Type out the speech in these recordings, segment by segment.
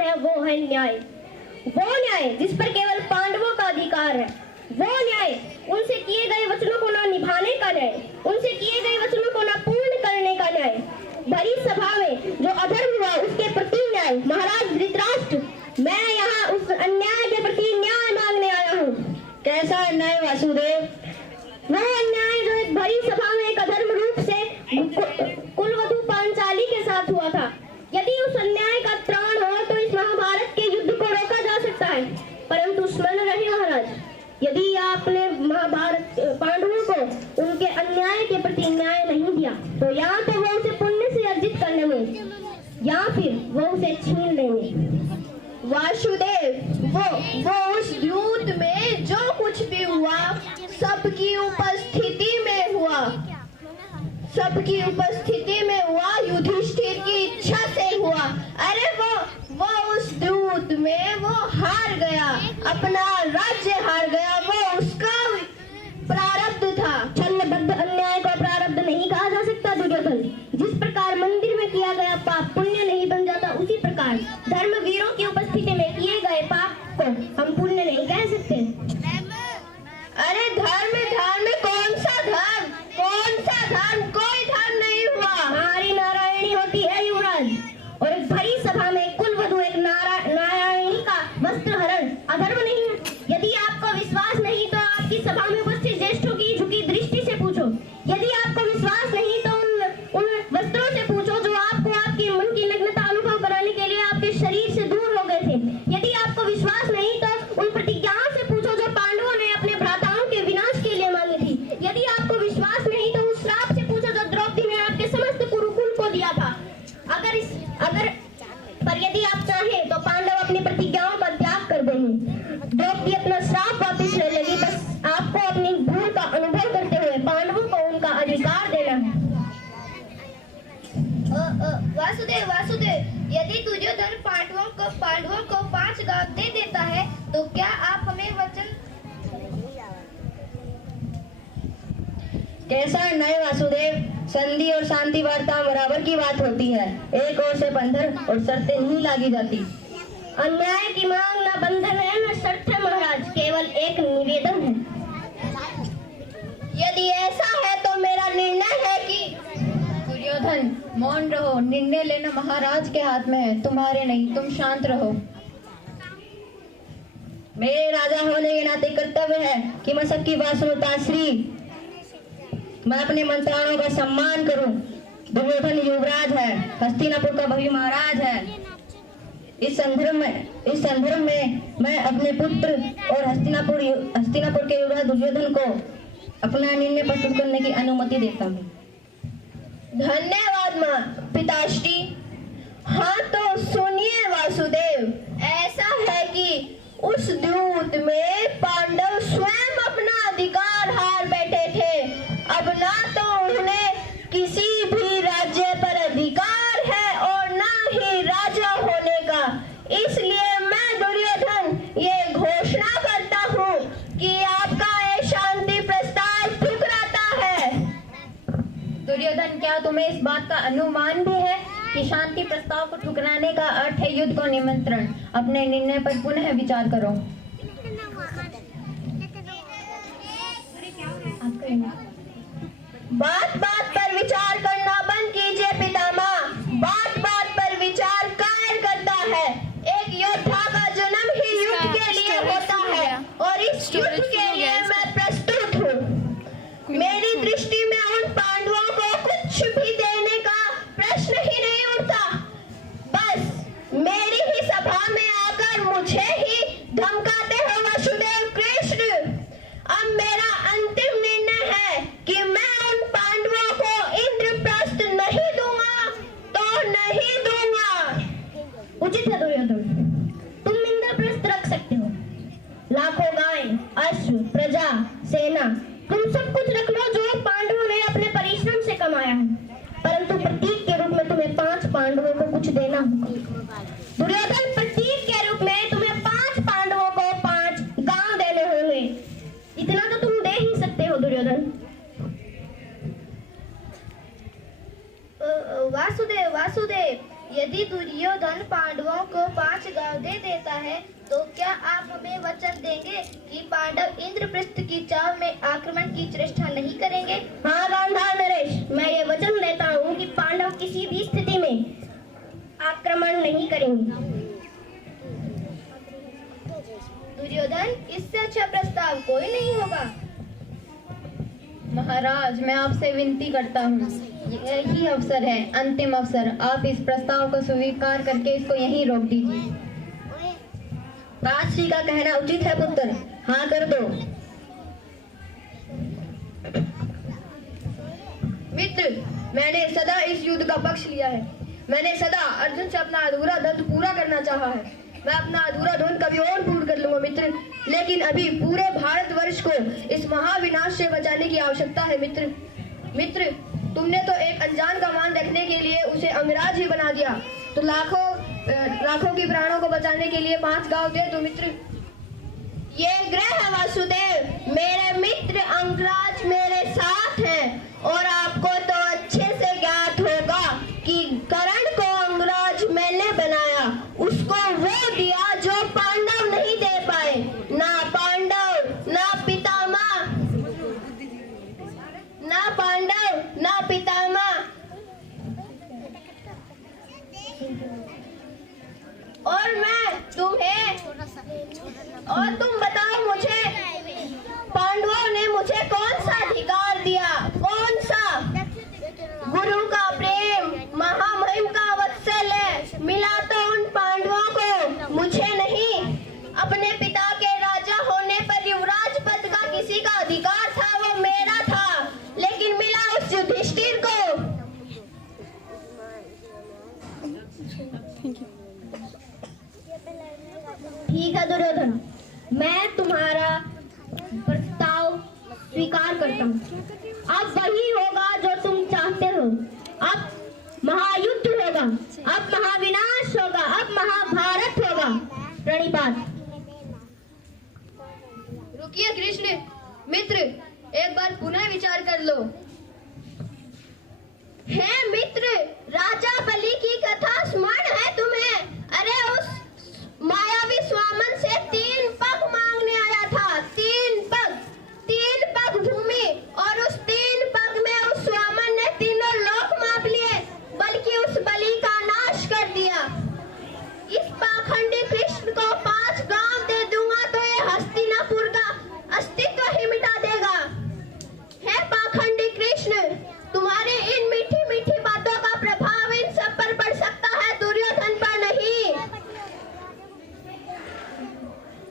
है वो है न्याय। वो न्याय जिस पर केवल पांडवों का अधिकार है। वो न्याय उनसे किए गए वचनों को न निभाने का न्याय, उनसे किए गए वचनों को न पूर्ण करने का न्याय। भरी सभा में जो अधर्म हुआ उसके प्रति न्याय। महाराज धृतराष्ट्र, मैं यहाँ उस अन्याय के प्रति न्याय मांगने आया हूँ। कैसा अन्याय वासुदेव? वह अन्याय जो एक भरी सभा में एक अधर्म रूप से कुलवधू पांचाली के साथ हुआ था। यदि उस अन्याय का त्राण हो तो इस महाभारत के युद्ध को रोका जा सकता है, परंतु स्मरण रहे महाराज, यदि आपने महाभारत पांडवों को उनके अन्याय के प्रति न्याय नहीं दिया तो या तो वो उसे पुण्य से अर्जित कर लेंगे या फिर वो उसे छीन लेंगे। वासुदेव, वो उस युद्ध में जो कुछ भी हुआ सबकी उपस्थिति में हुआ, सबकी उपस्थिति में हुआ, युधिष्ठिर की इच्छा से हुआ। अरे वो उस युद्ध में वो हार गया, अपना राज्य हार गया, वो उसका प्रारब्ध था। छलबद्ध अन्याय को प्रारब्ध नहीं कहा जा सकता दुर्योधन। जिस प्रकार मंदिर में किया गया पाप पुण्य नहीं बन जाता, उसी प्रकार धर्मवीरों की उपस्थिति में किए गए पाप को हम पुण्य नहीं कह सकते। अरे धर्म कौन सा धर्म, कौन सा धर्म? कोई धर्म नहीं हुआ। हमारी नारायणी होती है युवराज, और एक भरी सभा में कुलवधू एक नारायणी का वस्त्र हरण अधर्म नहीं है। यदि आपको विश्वास नहीं तो आपकी सभा में उपस्थित ज्येष्ठों की झुकी दृष्टि से पूछो। यदि आपको विश्वास नहीं तो उन वस्त्रों से पूछो जो आपको आपके मन की नग्नता अनुभव कराने के लिए आपके शरीर से दूर हो गए थे। यदि आपको विश्वास नहीं तो उन प्रतिज्ञाओं से पूछो जो पांडवों ने अपने भ्राताओं के विनाश के लिए मांगी थी। यदि आपको विश्वास नहीं तो उस श्राप से पूछो जो द्रौपदी ने आपके समस्त कुरुकुल को दिया था। पर यदि आप चाहें तो पांडव अपनी प्रतिज्ञाओं का त्याग कर देंगे। द्रौपदी अपना श्राप वापस ले लेगी। बस आपको अपनी भूल का अनुभव करते हुए पांडवों को उनका अधिकार देना है। वासुदेव, यदि दुर्योधन पांडवों को 5 गांव दे देता है तो क्या आप हमें वचन? कैसा अन्याय वासुदेव? संधि और शांति वार्ता बराबर की बात होती है। एक ओर से बंधन और शर्तें नहीं लागी जाती। अन्याय की मांग न बंधन है न शर्त है महाराज, केवल एक निवेदन है। यदि ऐसा है तो मेरा निर्णय है कि दुर्योधन मौन रहो, निर्णय लेना महाराज के हाथ में है, तुम्हारे नहीं। तुम शांत रहो। मेरे राजा होने के नाते कर्तव्य है कि मैं सबकी बात सुनूं। ताश्री, मैं अपने मंत्राणों का सम्मान करूं। दुर्योधन युवराज है, हस्तिनापुर का भव्य महाराज है। इस संदर्भ में मैं अपने पुत्र और हस्तिनापुर के युवराज दुर्योधन को अपना निर्णय प्रस्तुत करने की अनुमति देता हूँ। धन्यवाद पिताश्री। हाँ तो सुनिए वासुदेव, ऐसा है कि उस युद्ध में पांडव स्वयं अपना अधिकार हार बैठे थे। अब ना तो उन्हें किसी भी राज्य पर अधिकार है और ना ही राजा होने का। इसलिए मैं दुर्योधन ये घोषणा करता हूँ कि आपका ये शांति प्रस्ताव ठुकराता है। दुर्योधन, क्या तुम्हें इस बात का अनुमान भी है कि शांति प्रस्ताव को ठुकराने का अर्थ है युद्ध को निमंत्रण? अपने निर्णय पर पुनः विचार करो। बात बात पर विचार करना बंद कीजिए पितामह। बात बात पर विचार कायर करता है। एक योद्धा का जन्म ही युद्ध के लिए होता है और इस युद्ध के लिए मैं प्रस्तुत हूँ। मेरी दृष्टि में उन पांडवों को कुछ भी देने का प्रश्न ही नहीं उठता। बस मेरी ही सभा में आकर मुझे ही धमकाते हो वसुदेव कृष्ण। अब मेरा अंतिम निर्णय है कि मैं उन पांडवों को इंद्रप्रस्थ नहीं दूंगा तो नहीं दूंगा। उचित है दुर्योधन, तुम इंद्रप्रस्थ रख सकते हो। लाखों गायें, अश्व, प्रजा, सेना, तुम सब कुछ रख लो जो पांडवों ने अपने परिश्रम से कमाया है, परंतु प्रतीक के रूप में तुम्हें 5 पांडवों को कुछ देना होगा। दुर्योधन, प्रतीक के रूप में तुम्हें 5 पांडवों को 5 गांव देने होंगे। इतना तो तुम दे ही सकते हो दुर्योधन। वासुदेव, यदि दुर्योधन पांडवों को 5 प्रस्ताव दे देता है, तो क्या आप हमें वचन देंगे कि पांडव इंद्रप्रस्थ की चाव में आक्रमण की चेष्टा नहीं करेंगे? हाँ गांधार नरेश, मैं ये वचन देता हूँ कि पांडव किसी भी स्थिति में आक्रमण नहीं करेंगे। दुर्योधन, इससे अच्छा प्रस्ताव कोई नहीं होगा। महाराज, मैं आपसे विनती करता हूँ, यही अवसर है, अंतिम अवसर। आप इस प्रस्ताव को स्वीकार करके इसको यहीं रोक दीजिए। राजश्री का कहना उचित है पुत्र, हाँ कर दो। मित्र, मैंने सदा इस युद्ध का पक्ष लिया है। मैंने सदा अर्जुन से अपना अधूरा दर्द पूरा करना चाहा है। मैं अपना अधूरा द्वंद कभी और पूर्ण कर लूंगा मित्र, लेकिन अभी पूरे भारतवर्ष को इस महाविनाश से बचाने की आवश्यकता है मित्र, तुमने तो एक अनजान का मान रखने के लिए उसे अंगराज ही बना दिया, तो लाखों की प्राणों को बचाने के लिए 5 गांव दे दो मित्र। ये ग्रह वासुदेव, मेरे मित्र अंगराज मेरे साथ हैं, और आपको तो अच्छे से ज्ञात होगा कि कर्ण को अंगराज मैंने बनाया, उसको वो दिया जो पांडव नहीं दे पाए। ना पांडव ना पितामह, ना पांडव ना पितामह। और तुम बताओ मुझे, पांडवों ने मुझे कौन सा अधिकार दिया? कौन सा? गुरु का प्रेम, महामहिम का वात्सल्य मिला तो उन पांडवों को, मुझे नहीं। अपने पिता के राजा होने पर युवराज पद का किसी का अधिकार था, वो मेरा था, लेकिन मिला उस युधिष्ठिर को। ठीक है दुर्योधन, मैं तुम्हारा प्रस्ताव स्वीकार करता हूँ। अब वही होगा जो तुम चाहते हो। अब महायुद्ध होगा, अब महाविनाश होगा, अब महाभारत होगा। प्रणिपात। रुकिए कृष्ण मित्र, एक बार पुनः विचार कर लो। है मित्र, राजा बलि की कथा स्मरण है तुम्हें? अरे उस मायावी स्वामन से 3 पग मांगने आया था, 3 पग भूमि, और उस 3 पग में उस स्वामन ने तीनों लोक माप लिए, बल्कि उस बलि का नाश कर दिया। इस पाखंडी कृष्ण को 5 गांव दे दूंगा तो ये हस्तिनापुर का अस्तित्व ही मिटा देगा। है पाखंडी कृष्ण, तुम्हारी इन मीठी मीठी बातों का प्रभाव इन सब पर पड़ सकता है, दुर्योधन पर नहीं।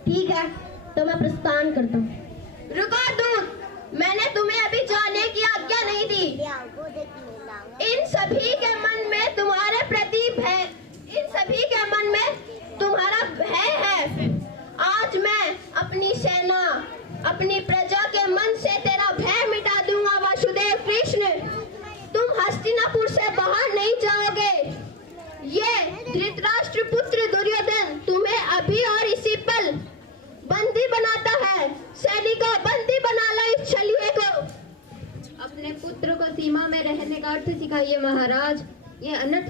ठीक है, तो मैं प्रस्थान करता हूँ। रुको दूत, मैंने तुम्हें अभी जाने की आज्ञा नहीं दी। इन सभी के मन में तुम्हारे प्रति भय, इन सभी के मन में तुम्हारा भय है। आज मैं अपनी सेना, अपनी प्रजा के मन से तेरा भय मिटा दूंगा वासुदेव कृष्ण। तुम हस्तिनापुर से बाहर नहीं जाओगे। ये धृतराष्ट्र पुत्र दुर्योधन तुम्हें अभी और इसी पल बंदी बनाता है। सैनिकों, बंदी बना लो इस छलिए को। अपने पुत्र को सीमा में रहने का अर्थ सिखाइए महाराज। ये अनर्थ